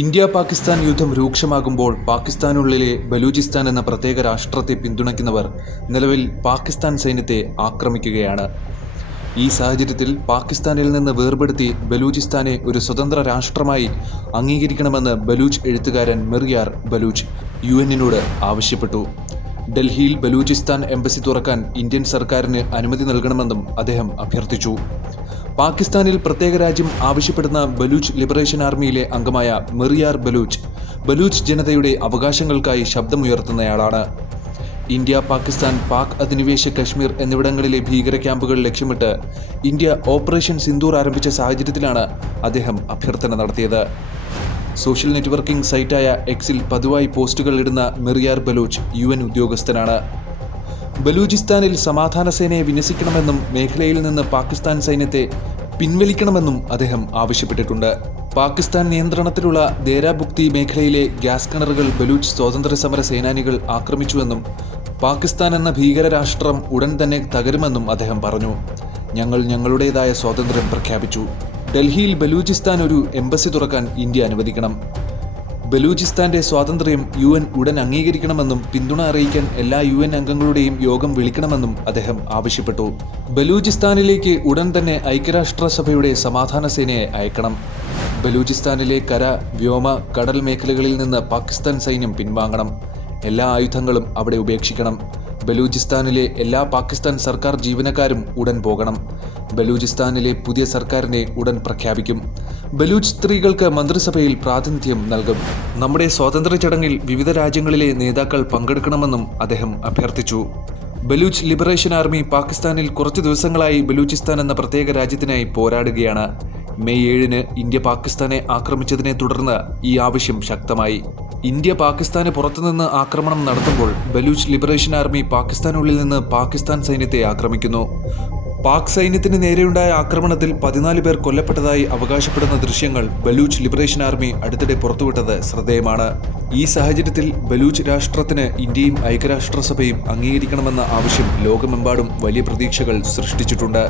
India Pakistan യുദ്ധം രൂക്ഷമാകുമ്പോൾ പാകിസ്ഥാനുള്ളിലെ ബലൂചിസ്ഥാൻ എന്ന പ്രത്യേക രാഷ്ട്രത്തെ പിന്തുണയ്ക്കുന്നവർ നിലവിൽ പാകിസ്ഥാൻ സൈന്യത്തെ ആക്രമിക്കുകയാണ്. ഈ സാഹചര്യത്തിൽ പാകിസ്ഥാനിൽ നിന്ന് വേർപെടുത്തി ബലൂചിസ്ഥാനെ ഒരു സ്വതന്ത്ര രാഷ്ട്രമായി അംഗീകരിക്കണമെന്ന് ബലൂച്ച് എഴുത്തുകാരൻ മിർയാർ ബലൂച്ച് UN-നോട് ആവശ്യപ്പെട്ടു. ഡൽഹിയിൽ ബലൂചിസ്ഥാൻ എംബസി തുറക്കാൻ ഇന്ത്യൻ സർക്കാരിന് അനുമതി നൽകണമെന്നും അദ്ദേഹം അഭ്യർത്ഥിച്ചു. പാകിസ്ഥാനിൽ പ്രത്യേക രാജ്യം ആവശ്യപ്പെടുന്ന ബലൂച്ച് ലിബറേഷൻ ആർമിയിലെ അംഗമായ മിർയാർ ബലൂച്ച് ജനതയുടെ അവകാശങ്ങൾക്കായി ശബ്ദമുയർത്തുന്നയാളാണ്. ഇന്ത്യ, പാകിസ്ഥാൻ, പാക് അധിനിവേശ കശ്മീർ എന്നിവിടങ്ങളിലെ ഭീകര ക്യാമ്പുകൾ ലക്ഷ്യമിട്ട് ഇന്ത്യ ഓപ്പറേഷൻ സിന്ദൂർ ആരംഭിച്ച സാഹചര്യത്തിലാണ് അദ്ദേഹം അഭ്യർത്ഥന നടത്തിയത്. സോഷ്യൽ നെറ്റ്വർക്കിംഗ് സൈറ്റായ എക്സിൽ പതിവായി പോസ്റ്റുകൾ ഇടുന്ന മിർയാർ ബലൂച്ച് UN ഉദ്യോഗസ്ഥനാണ്. ബലൂചിസ്ഥാനിൽ സമാധാന സേനയെ വിന്യസിക്കണമെന്നും മേഖലയിൽ നിന്ന് പാകിസ്ഥാൻ സൈന്യത്തെ പിൻവലിക്കണമെന്നും അദ്ദേഹം ആവശ്യപ്പെട്ടിട്ടുണ്ട്. പാകിസ്ഥാൻ നിയന്ത്രണത്തിലുള്ള ദേരാബുക്തി മേഖലയിലെ ഗ്യാസ് കിണറുകൾ ബലൂച്ച് സ്വാതന്ത്ര്യ സമര സേനാനികൾ ആക്രമിച്ചുവെന്നും പാകിസ്ഥാൻ എന്ന ഭീകര രാഷ്ട്രം ഉടൻ തന്നെ തകരുമെന്നും അദ്ദേഹം പറഞ്ഞു. ഞങ്ങൾ ഞങ്ങളുടേതായ സ്വാതന്ത്ര്യം പ്രഖ്യാപിച്ചു. ഡൽഹിയിൽ ബലൂചിസ്ഥാൻ ഒരു എംബസി തുറക്കാൻ ഇന്ത്യ അനുവദിക്കണം. ബലൂചിസ്ഥാന്റെ സ്വാതന്ത്ര്യം UN ഉടൻ അംഗീകരിക്കണമെന്നും പിന്തുണ അറിയിക്കാൻ എല്ലാ UN അംഗങ്ങളുടെയും യോഗം വിളിക്കണമെന്നും അദ്ദേഹം ആവശ്യപ്പെട്ടു. ബലൂചിസ്ഥാനിലേക്ക് ഉടൻ തന്നെ ഐക്യരാഷ്ട്രസഭയുടെ സമാധാന സേനയെ അയക്കണം. ബലൂചിസ്ഥാനിലെ കര, വ്യോമ, കടൽ മേഖലകളിൽ നിന്ന് പാകിസ്ഥാൻ സൈന്യം പിൻവാങ്ങണം. എല്ലാ ആയുധങ്ങളും അവിടെ ഉപേക്ഷിക്കണം. ബലൂചിസ്ഥാനിലെ എല്ലാ പാകിസ്ഥാൻ സർക്കാർ ജീവനക്കാരും ഉടൻ പോകണം. ബലൂചിസ്ഥാനിലെ പുതിയ സർക്കാരിനെ ഉടൻ പ്രഖ്യാപിക്കും. ബലൂച്ച് സ്ത്രീകൾക്ക് മന്ത്രിസഭയിൽ പ്രാതിനിധ്യം നൽകും. നമ്മുടെ സ്വാതന്ത്ര്യ ചടങ്ങിൽ വിവിധ രാജ്യങ്ങളിലെ നേതാക്കൾ പങ്കെടുക്കണമെന്നും അദ്ദേഹം അഭ്യർത്ഥിച്ചു. ബലൂച്ച് ലിബറേഷൻ ആർമി പാകിസ്ഥാനിൽ കുറച്ചു ദിവസങ്ങളായി ബലൂചിസ്ഥാൻ എന്ന പ്രത്യേക രാജ്യത്തിനായി പോരാടുകയാണ്. മെയ് 7-ന് ഇന്ത്യ പാകിസ്ഥാനെ ആക്രമിച്ചതിനെ തുടർന്ന് ഈ ആവശ്യം ശക്തമായി. ഇന്ത്യ പാകിസ്ഥാന് പുറത്തുനിന്ന് ആക്രമണം നടത്തുമ്പോൾ ബലൂച്ച് ലിബറേഷൻ ആർമി പാകിസ്ഥാനുള്ളിൽ നിന്ന് പാകിസ്ഥാൻ സൈന്യത്തെ ആക്രമിക്കുന്നു. പാക് സൈന്യത്തിന് നേരെയുണ്ടായ ആക്രമണത്തിൽ 14 പേർ കൊല്ലപ്പെട്ടതായി അവകാശപ്പെടുന്ന ദൃശ്യങ്ങൾ ബലൂച്ച് ലിബറേഷൻ ആർമി അടുത്തിടെ പുറത്തുവിട്ടത് ശ്രദ്ധേയമാണ്. ഈ സാഹചര്യത്തിൽ ബലൂച്ച് രാഷ്ട്രത്തിന് ഇന്ത്യയും ഐക്യരാഷ്ട്രസഭയും അംഗീകരിക്കണമെന്ന ആവശ്യം ലോകമെമ്പാടും വലിയ പ്രതീക്ഷകൾ സൃഷ്ടിച്ചിട്ടുണ്ട്.